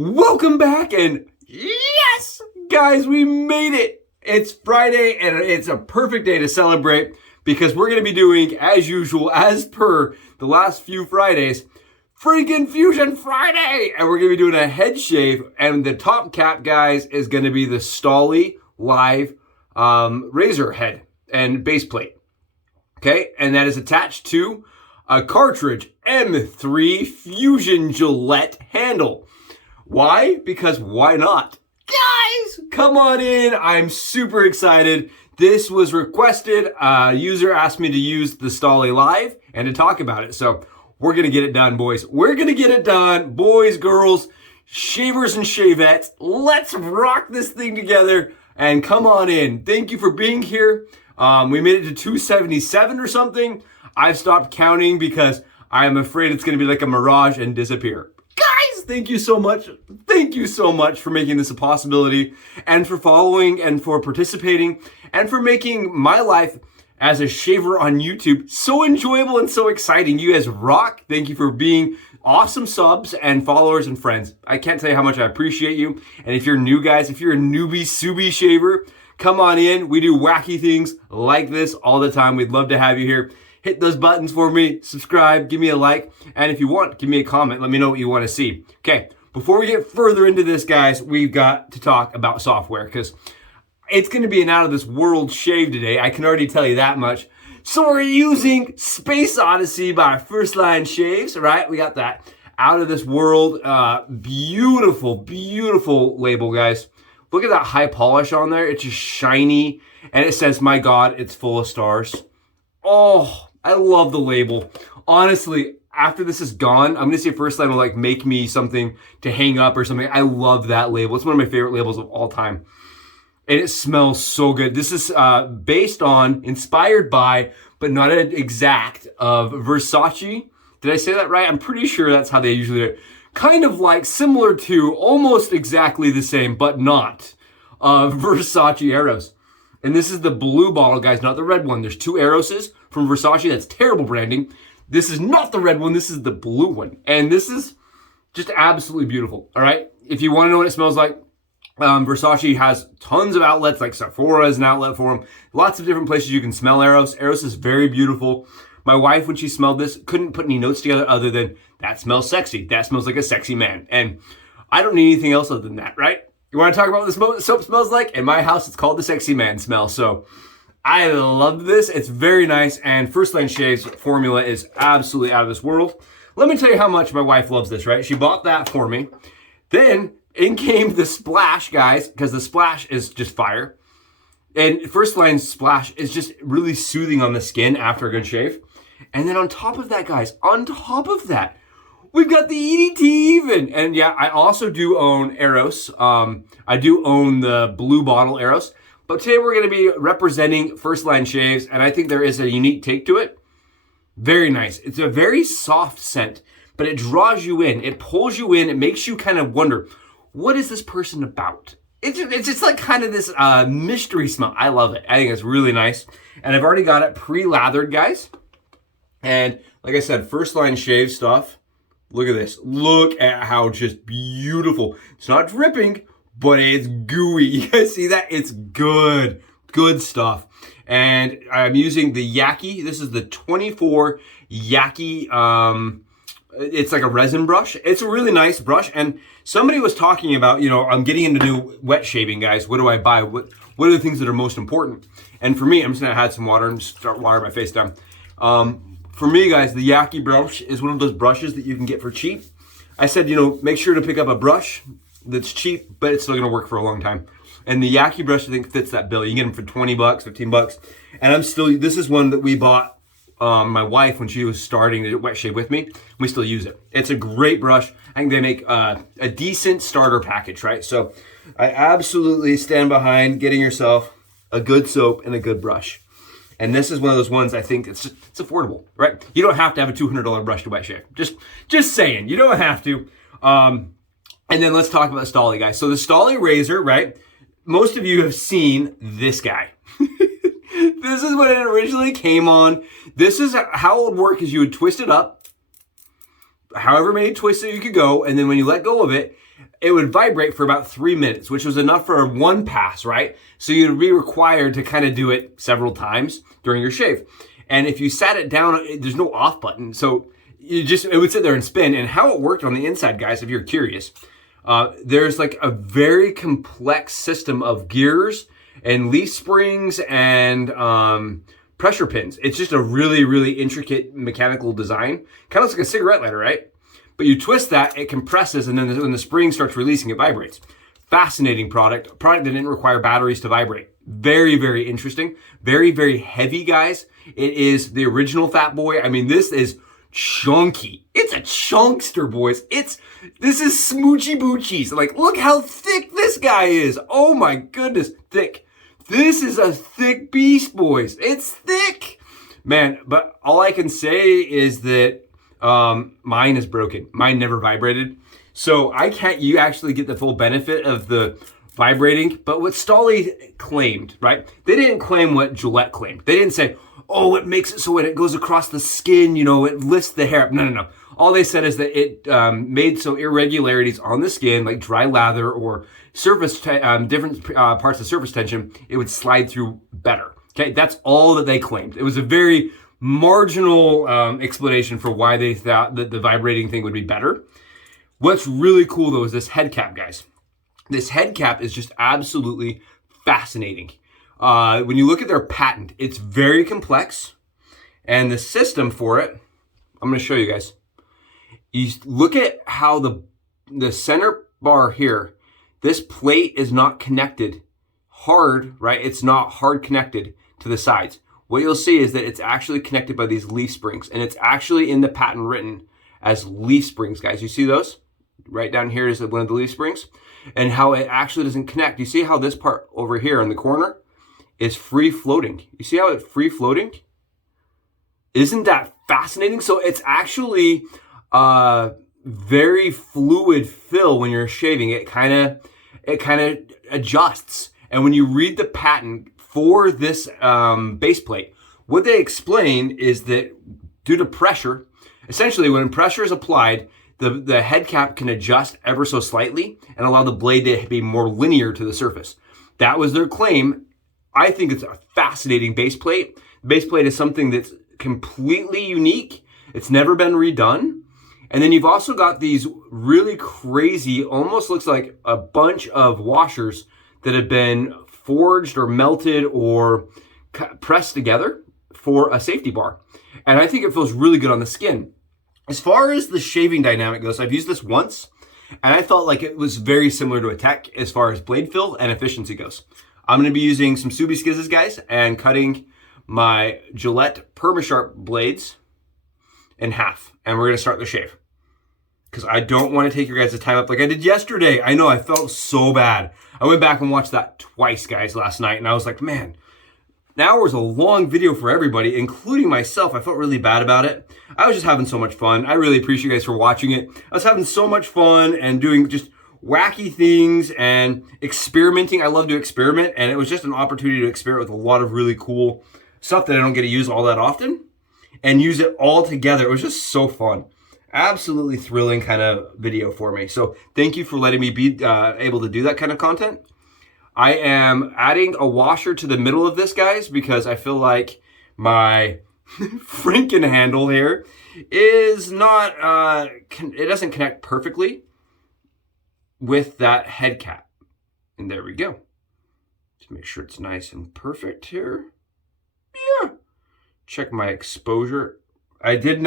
Welcome back, and yes, guys, we made it. It's Friday, and it's a perfect day to celebrate because we're going to be doing, as usual, as per the last few Fridays, Franken-Fusion-Friday, and we're going to be doing a head shave, and the top cap, guys, is going to be the Stahly live razor head and base plate. Okay, and that is attached to a cartridge M3 Fusion Gillette handle. Why? Because why not? Guys, come on in. I'm super excited. This was requested. A user asked me to use the Stahly live and to talk about it. So we're going to get it done, boys. We're going to get it done. Boys, girls, shavers and shavettes. Let's rock this thing together and come on in. Thank you for being here. We made it to 277 or something. I've stopped counting because I'm afraid it's going to be like a mirage and disappear. Guys, thank you so much. Thank you so much for making this a possibility and for following and for participating and for making my life as a shaver on YouTube so enjoyable and so exciting. You guys rock. Thank you for being awesome subs and followers and friends. I can't tell you how much I appreciate you. And if you're new, guys, if you're a newbie Subi shaver, come on in. We do wacky things like this all the time. We'd love to have you here. Hit those buttons for me, subscribe, give me a like, and if you want, give me a comment. Let me know what you want to see. Okay, before we get further into this, guys, we've got to talk about software because it's going to be an out-of-this-world shave today. I can already tell you that much. So we're using Space Odyssey by First Line Shaves, right? We got that out-of-this-world, beautiful, beautiful label, guys. Look at that high polish on there. It's just shiny, and it says, my God, it's full of stars. Oh, I love the label. Honestly, after this is gone, I'm going to see if First Line will like make me something to hang up or something. I love that label. It's one of my favorite labels of all time. And it smells so good. This is based on, inspired by, but not an exact, of Versace. Did I say that right? I'm pretty sure that's how they usually do it. Kind of like similar to, almost exactly the same, but not, Versace arrows. And this is the blue bottle, guys, not the red one. There's two Arrowses from Versace. That's terrible branding. This is not the red one. This is the blue one. And this is just absolutely beautiful, all right? If you want to know what it smells like, Versace has tons of outlets, like Sephora is an outlet for them. Lots of different places you can smell Arrows. Arrows is very beautiful. My wife, when she smelled this, couldn't put any notes together other than, that smells sexy. That smells like a sexy man. And I don't need anything else other than that, right? You want to talk about what the soap smells like? In my house, it's called the sexy man smell. So I love this. It's very nice. And First Line Shaves formula is absolutely out of this world. Let me tell you how much my wife loves this, right? She bought that for me. Then in came the Splash, guys, because the Splash is just fire. And First Line Splash is just really soothing on the skin after a good shave. And then on top of that, guys, on top of that, we've got the EDT even. And yeah, I also do own Arrows. I do own the blue bottle Arrows. But today we're going to be representing First Line Shaves. And I think there is a unique take to it. Very nice. It's a very soft scent, but it draws you in. It pulls you in. It makes you kind of wonder, what is this person about? It's just like kind of this mystery smell. I love it. I think it's really nice. And I've already got it pre-lathered, guys. And like I said, First Line Shave stuff. Look at this. Look at how just beautiful. It's not dripping, but it's gooey. You guys see that? It's good. Good stuff. And I'm using the Yaqi. This is the 24 Yaqi. It's like a resin brush. It's a really nice brush. And somebody was talking about, you know, I'm getting into new wet shaving, guys. What do I buy? What are the things that are most important? And for me, I'm just going to add some water and start watering my face down. For me, guys, the Yaqi brush is one of those brushes that you can get for cheap. I said, you know, make sure to pick up a brush that's cheap, but it's still going to work for a long time. And the Yaqi brush, I think, fits that bill. You can get them for 20 bucks, 15 bucks. And this is one that we bought my wife when she was starting to wet shave with me. We still use it. It's a great brush. I think they make a decent starter package, right? So I absolutely stand behind getting yourself a good soap and a good brush. And this is one of those ones I think it's affordable, right? You don't have to have a $200 brush to wet shave. Just saying, you don't have to. And then let's talk about the Stahly, guys. So the Stahly razor, right? Most of you have seen this guy. This is what it originally came on. This is how it would work is you would twist it up, however many twists that you could go, and then when you let go of it, it would vibrate for about 3 minutes, which was enough for one pass, right? So you'd be required to kind of do it several times during your shave. And if you sat it down, there's no off button. So it would sit there and spin. And how it worked on the inside, guys, if you're curious, there's like a very complex system of gears and leaf springs and pressure pins. It's just a really, really intricate mechanical design. Kind of looks like a cigarette lighter, right? But you twist that, it compresses, and then when the spring starts releasing, it vibrates. Fascinating product. A product that didn't require batteries to vibrate. Very, very interesting. Very, very heavy, guys. It is the original Fat Boy. I mean, this is chunky. It's a chunkster, boys. This is smoochy boochies. Like, look how thick this guy is. Oh my goodness, thick. This is a thick beast, boys. It's thick. Man, but all I can say is that mine is broken. Mine never vibrated. So you actually get the full benefit of the vibrating. But what Stahly claimed, right? They didn't claim what Gillette claimed. They didn't say, oh, it makes it so when it goes across the skin, it lifts the hair up. No. All they said is that it made so irregularities on the skin, like dry lather or surface, different parts of surface tension, it would slide through better. Okay, that's all that they claimed. It was a very marginal explanation for why they thought that the vibrating thing would be better. What's really cool though is this head cap, guys. This head cap is just absolutely fascinating. When you look at their patent, it's very complex, and the system for it, I'm going to show you guys. You look at how the center bar here, this plate is not connected hard, right? It's not hard connected to the sides. What you'll see is that it's actually connected by these leaf springs, and it's actually in the patent written as leaf springs, guys. You see those? Right down here is one of the leaf springs, and how it actually doesn't connect. You see how this part over here in the corner is free floating. You see how it's free floating? Isn't that fascinating? So it's actually very fluid fill when you're shaving. It kind of adjusts. And when you read the patent for this base plate, what they explain is that due to pressure, essentially when pressure is applied, the head cap can adjust ever so slightly and allow the blade to be more linear to the surface. That was their claim. I think it's a fascinating base plate. The base plate is something that's completely unique. It's never been redone. And then you've also got these really crazy, almost looks like a bunch of washers that have been forged or melted or pressed together for a safety bar. And I think it feels really good on the skin. As far as the shaving dynamic goes, I've used this once, and I felt like it was very similar to a Tech as far as blade fill and efficiency goes. I'm going to be using some Subi Skizzes, guys, and cutting my Gillette Permasharp blades in half. And we're going to start the shave. Because I don't want to take your guys' time up like I did yesterday. I know, I felt so bad. I went back and watched that twice, guys, last night. And I was like, man, an hour was a long video for everybody, including myself. I felt really bad about it. I was just having so much fun. I really appreciate you guys for watching it. I was having so much fun and doing just wacky things and experimenting. I love to experiment, and it was just an opportunity to experiment with a lot of really cool stuff that I don't get to use all that often and use it all together. It was just so fun. Absolutely thrilling kind of video for me. So thank you for letting me be able to do that kind of content. I am adding a washer to the middle of this, guys, because I feel like my Frankenhandle here is not, it doesn't connect perfectly with that head cap. And there we go. Just make sure it's nice and perfect here. Yeah. Check my exposure. I did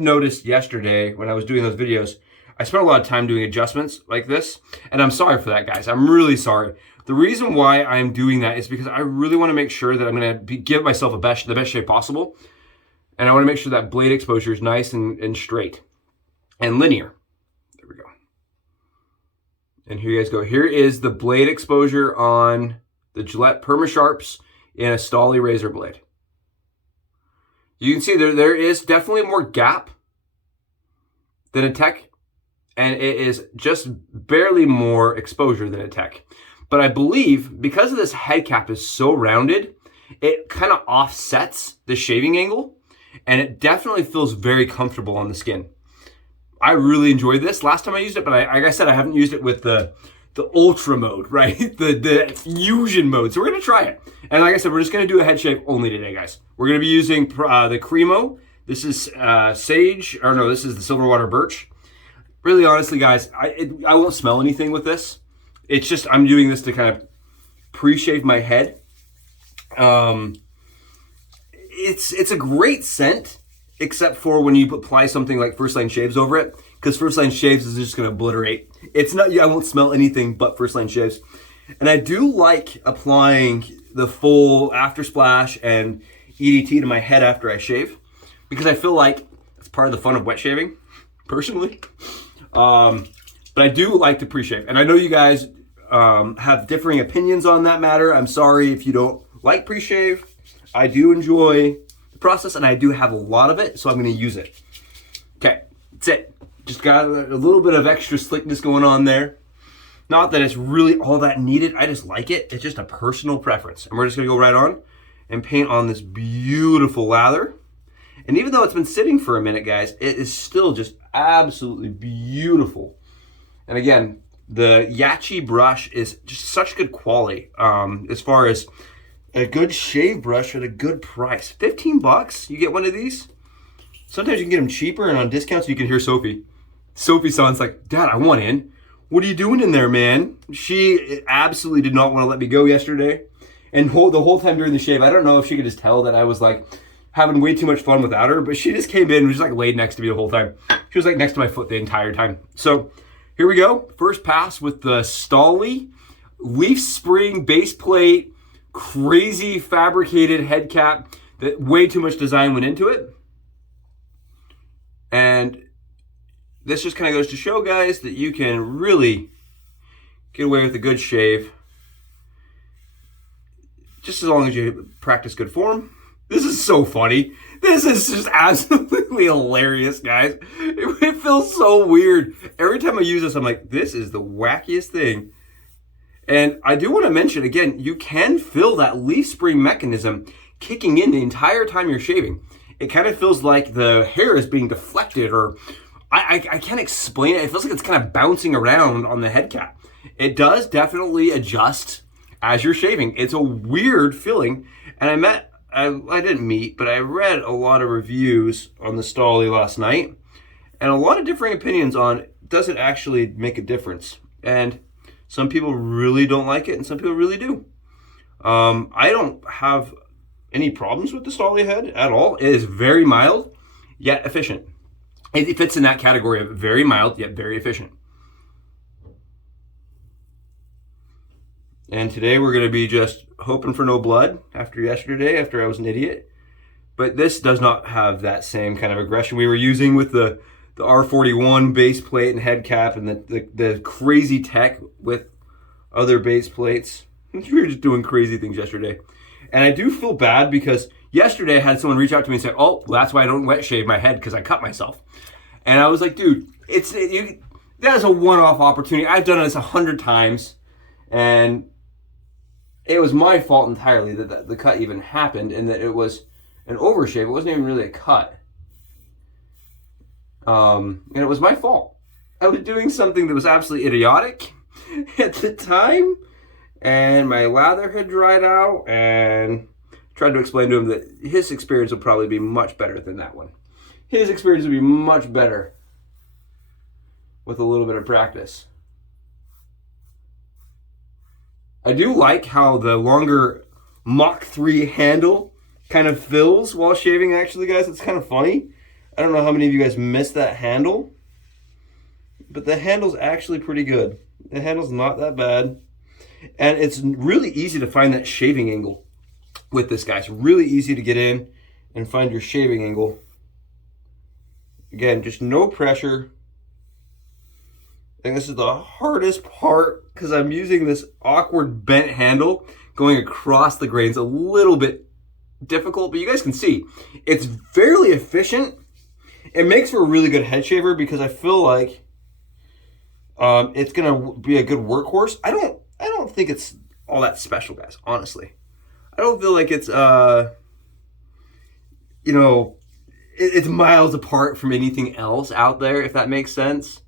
notice yesterday when I was doing those videos, I spent a lot of time doing adjustments like this, and I'm sorry for that, guys. I'm really sorry. The reason why I'm doing that is because I really want to make sure that I'm going to give myself the best shape possible, and I want to make sure that blade exposure is nice and straight and linear. There we go. And here you guys go. Here is the blade exposure on the Gillette Permasharps in a Stahly razor blade. You can see there is definitely more gap than a Tech, and it is just barely more exposure than a Tech. But I believe because of this head cap is so rounded, it kind of offsets the shaving angle, and it definitely feels very comfortable on the skin. I really enjoyed this. Last time I used it, but like I said, I haven't used it with the ultra mode, right? the fusion mode. So we're going to try it. And like I said, we're just going to do a head shave only today, guys. We're going to be using the Cremo. This is sage, or no, this is the Silverwater Birch. Really, honestly, guys, I won't smell anything with this. It's just, I'm doing this to kind of pre-shave my head. It's a great scent, except for when you apply something like First Line Shaves over it, because First Line Shaves is just going to obliterate. It's not, I won't smell anything but First Line Shaves. And I do like applying the full after splash and EDT to my head after I shave, because I feel like it's part of the fun of wet shaving, personally. But I do like to pre-shave. And I know you guys have differing opinions on that matter. I'm sorry if you don't like pre-shave. I do enjoy the process, and I do have a lot of it, so I'm going to use it. Okay, that's it. Just got a little bit of extra slickness going on there. Not that it's really all that needed. I just like it. It's just a personal preference. And we're just going to go right on and paint on this beautiful lather. And even though it's been sitting for a minute, guys, it is still just absolutely beautiful. And again, the Yaqi brush is just such good quality as far as a good shave brush at a good price. 15 bucks, you get one of these. Sometimes you can get them cheaper and on discounts. You can hear Sophie. Sophie sounds like, Dad, I want in. What are you doing in there, man? She absolutely did not want to let me go yesterday. And the whole time during the shave, I don't know if she could just tell that I was like having way too much fun without her, but she just came in and was just like laid next to me the whole time. She was like next to my foot the entire time. So here we go. First pass with the Stahly leaf spring base plate, crazy fabricated head cap that way too much design went into it. And this just kind of goes to show, guys, that you can really get away with a good shave just as long as you practice good form. This is so funny. This is just absolutely hilarious, guys. It feels so weird. Every time I use this, I'm like, this is the wackiest thing. And I do want to mention, again, you can feel that leaf spring mechanism kicking in the entire time you're shaving. It kind of feels like the hair is being deflected, or I can't explain it. It feels like it's kind of bouncing around on the head cap. It does definitely adjust as you're shaving. It's a weird feeling. And I didn't meet, but I read a lot of reviews on the Stahly last night, and a lot of differing opinions on, does it actually make a difference? And some people really don't like it, and some people really do. I don't have any problems with the Stahly head at all. It is very mild, yet efficient. It fits in that category of very mild, yet very efficient. And today we're going to be just hoping for no blood after yesterday, after I was an idiot. But this does not have that same kind of aggression we were using with the R41 base plate and head cap, and the crazy tech with other base plates. We were just doing crazy things yesterday. And I do feel bad because yesterday I had someone reach out to me and say, oh, that's why I don't wet shave my head, because I cut myself. And I was like, dude, that is a one-off opportunity. I've done this 100 times. And it was my fault entirely that the cut even happened, and that it was an overshave. It wasn't even really a cut. And it was my fault. I was doing something that was absolutely idiotic at the time, and my lather had dried out, and tried to explain to him that his experience would probably be much better than that one. His experience would be much better with a little bit of practice. I do like how the longer Mach 3 handle kind of fills while shaving, actually, guys. It's kind of funny. I don't know how many of you guys miss that handle, but the handle's actually pretty good. The handle's not that bad. And it's really easy to find that shaving angle with this, guys. Really easy to get in and find your shaving angle. Again, just no pressure. I think this is the hardest part because I'm using this awkward bent handle going across the grains. A little bit difficult, but you guys can see it's fairly efficient. It makes for a really good head shaver because I feel like it's gonna be a good workhorse. I don't think it's all that special, guys. Honestly, I don't feel like it's it's miles apart from anything else out there, if that makes sense.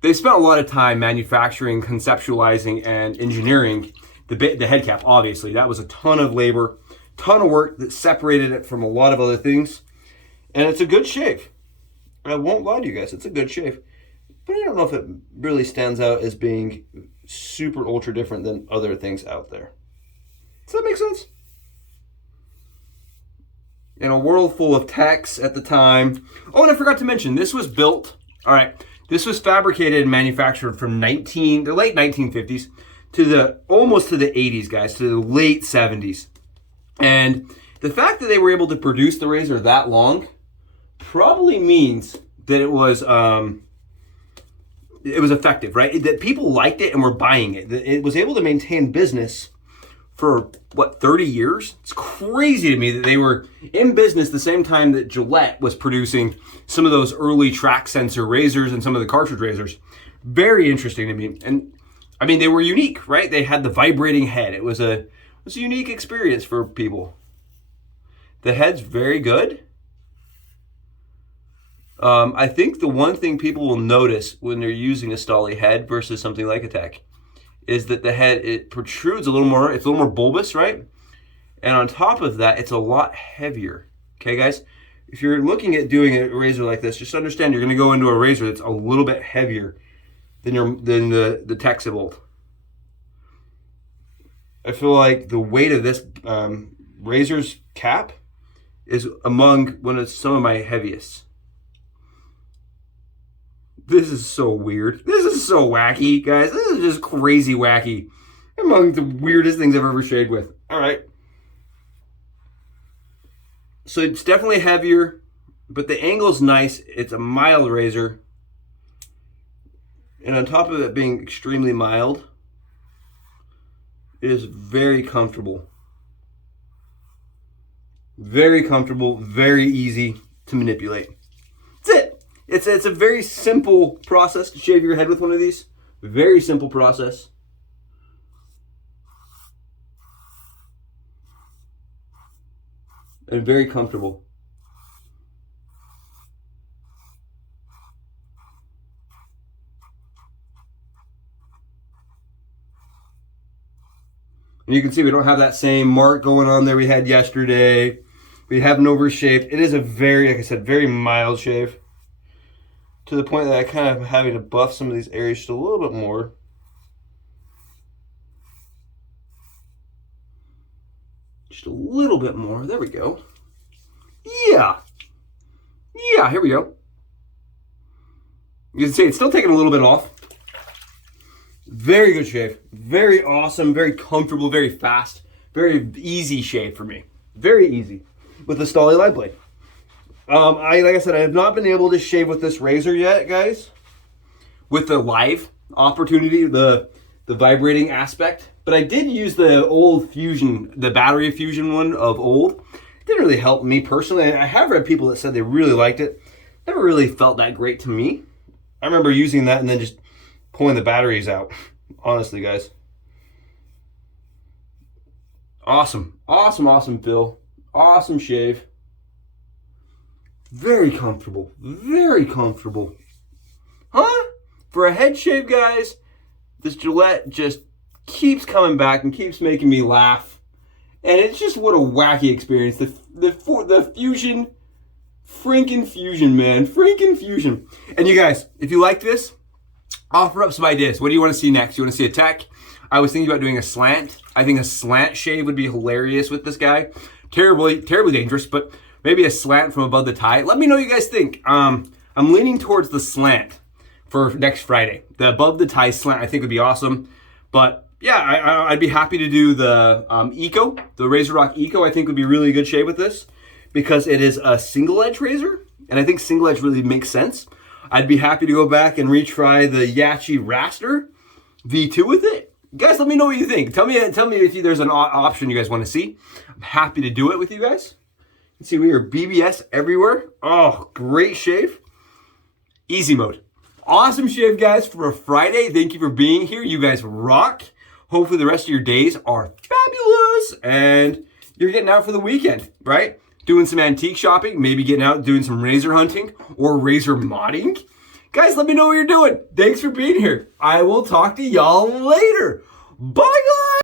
They spent a lot of time manufacturing, conceptualizing, and engineering the head cap, obviously. That was a ton of labor, ton of work that separated it from a lot of other things. And it's a good shave. I won't lie to you guys, it's a good shave. But I don't know if it really stands out as being super ultra different than other things out there. Does that make sense? In a world full of techs at the time. Oh, and I forgot to mention, this was built, all right, this was fabricated and manufactured from the late 1950s to almost to the 80s, guys, to the late 70s. And the fact that they were able to produce the razor that long probably means that it was effective, right? That people liked it and were buying it. It was able to maintain business for, what, 30 years? It's crazy to me that they were in business the same time that Gillette was producing some of those early track sensor razors and some of the cartridge razors. Very interesting to me. And, I mean, they were unique, right? They had the vibrating head. It was a unique experience for people. The head's very good. I think the one thing people will notice when they're using a Stahly head versus something like a Tech is that the head, it protrudes a little more, it's a little more bulbous, right? And on top of that, it's a lot heavier. Okay, guys? If you're looking at doing a razor like this, just understand you're going to go into a razor that's a little bit heavier than the Techs of old. I feel like the weight of this razor's cap is among some of my heaviest. This is so weird. This is so wacky, guys. This is just crazy wacky. Among the weirdest things I've ever shaved with. All right. So it's definitely heavier, but the angle's nice. It's a mild razor. And on top of it being extremely mild, it is very comfortable. Very comfortable, very easy to manipulate. That's it. It's a very simple process to shave your head with one of these. Very simple process. And very comfortable. And you can see we don't have that same mark going on there we had yesterday. We haven't overshaved. It is a very, like I said, very mild shave. To the point that I kind of having to buff some of these areas just a little bit more. Just a little bit more. There we go. Yeah. Yeah, here we go. You can see it's still taking a little bit off. Very good shave. Very awesome. Very comfortable. Very fast. Very easy shave for me. Very easy. With the Stahly live blade. Like I said, I have not been able to shave with this razor yet, guys. With the live opportunity, the vibrating aspect. But I did use the old Fusion, the battery Fusion one of old. It didn't really help me personally. I have read people that said they really liked it. Never really felt that great to me. I remember using that and then just pulling the batteries out. Honestly, guys. Awesome. Awesome, awesome fill. Awesome shave. Very comfortable. Very comfortable. Huh? For a head shave, guys, this Gillette just keeps coming back and keeps making me laugh. And it's just what a wacky experience. The Fusion, Franken-Fusion, man. Franken-Fusion. And you guys, if you like this, offer up some ideas. What do you want to see next? You want to see a Tech? I was thinking about doing a slant. I think a slant shave would be hilarious with this guy. Terribly dangerous, but maybe a slant from above the tie. Let me know what you guys think. I'm leaning towards the slant for next Friday. The above the tie slant I think would be awesome. But yeah, I'd be happy to do the Eco, the Razor Rock Eco. I think would be really good shave with this because it is a single edge razor, and I think single edge really makes sense. I'd be happy to go back and retry the Yaqi Raster V2 with it. Guys, let me know what you think. Tell me if there's an option you guys want to see. I'm happy to do it with you guys. You can see we are BBS everywhere. Oh, great shave. Easy mode. Awesome shave, guys, for a Friday. Thank you for being here. You guys rock. Hopefully the rest of your days are fabulous and you're getting out for the weekend, right? doing some antique shopping, maybe getting out doing some razor hunting or razor modding, guys, let me know what you're doing. Thanks for being here. I will talk to y'all later. Bye, guys.